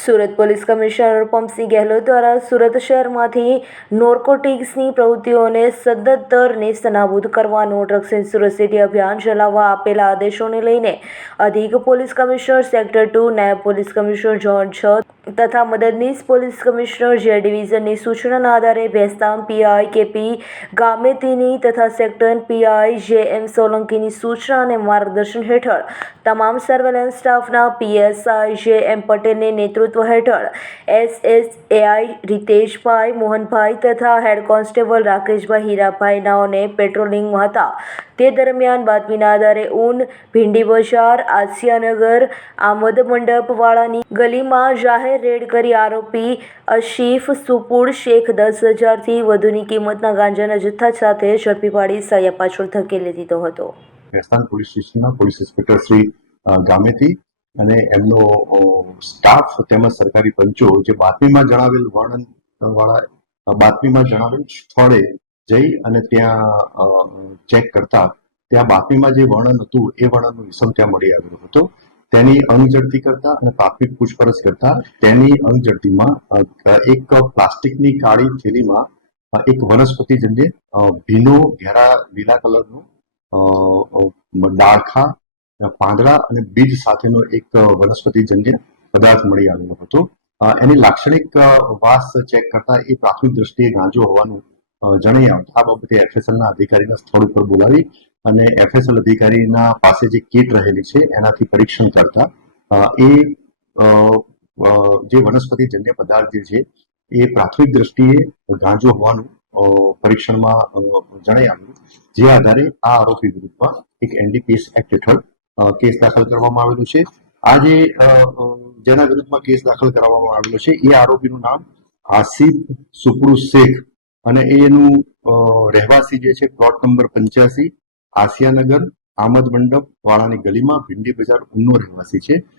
Surat police commissioner પંપસિંહ ગેહલોત દ્વારા સુરત શહેરમાંથી નોર્કોટિક્સની પ્રવૃત્તિઓને સદંતર નેસ્તનાબૂદ કરવાનું ડ્રગ્સ ઇન સુરત સિટી અભિયાન ચલાવવા આપેલા આદેશોને લઈને અધિક પોલીસ કમિશનર સેક્ટર ટુ નાયબ પોલીસ કમિશનર ઝોન છ તથા મદદનીશ પોલીસ કમિશનર જે ડિવિઝનની સૂચનાના આધારે ભેસ્તામ પીઆઈ કેપી ગામેતીની તથા સેક્ટર પીઆઈ જે એમ સોલંકીની સૂચના અને માર્ગદર્શન હેઠળ તમામ સર્વેલન્સ સ્ટાફના પીએસઆઈ જે એમ પટેલને નેતૃત્વ હેઠળ S S AI Riteshbhai Mohanbhai તથા હેડ કોન્સ્ટેબલ રાકેશભાઈ હીરાભાઈ નાઓને પેટ્રોલિંગમાં હતા. તે દરમિયાન બાતમીના આધારે ઊન, ભીંડી બજાર, આસિયાનગર, આમદ મંડપવાળાની ગલીમાં જાહેર રેડ કરી આરોપી અશીફ સુપુર શેખ દસ હજારથી વધુની કિંમતના ગાંજાના જથ્થા સાથે ઝડપી પાડી સાયા પાછળ ધકેલી દીધો હતો. પોલીસ સ્ટેશનના પોલીસ ઇન્સ્પેક્ટર શ્રી ગામેથી અને એમનો સ્ટાફ તેમજ સરકારી પંચો જે બાતમીમાં જણાવેલ વર્ણન વાળા બાતમીમાં જણાવેલ સ્થળે જઈ અને ત્યાં ચેક કરતા ત્યાં બાપીમાં જે વર્ણન હતું, એ વર્ણનનું વિષમ ત્યાં મળી આવ્યું હતું. તેની અંગ ઝડપી કરતા અને પ્રાથમિક પૂછપરછ કરતા તેની અંગ ઝડપીમાં એક પ્લાસ્ટિકની કાળી થેલીમાં એક વનસ્પતિજન્ય ભીનો ઘેરા લીલા કલરનું ડાળખા પાંદડા અને બીજ સાથેનો એક વનસ્પતિ વનસ્પતિજન્ય પદાર્થ મળી આવેલો હતો. એની લાક્ષણિક વાસ ચેક કરતા એ પ્રાથમિક દ્રષ્ટિએ ગાંજો હોવાનું જણાઈ આ બાબતે એફએસએલના અધિકારીના સ્થળ ઉપર બોલાવી અને એફએસએલ અધિકારીના પાસે જે કીટ રહેલી છે, એનાથી પરીક્ષણ કરતા એ જે વનસ્પતિજન્ય પદાર્થ જે છે, એ પ્રાથમિક દ્રષ્ટિએ ગાંજો હોવાનું પરીક્ષણમાં જણાઈ આવ્યું. જે આધારે આ આરોપી વિરુદ્ધમાં એક એનડીપીએસ એક્ટ હેઠળ કેસ દાખલ કરવામાં આવેલો છે. આ જે જેના વિરુદ્ધમાં કેસ દાખલ કરવામાં આવેલો છે, એ આરોપીનું નામ આસિફ સુપરુ શેખ અને એનું રહેવાસી જે છે, પ્લોટ નંબર પંચ્યાસી, આસિયાનગર, આમદ મંડપ, વાળાની ગલીમાં, ભિંડી બજાર, ઉનનો રહેવાસી છે.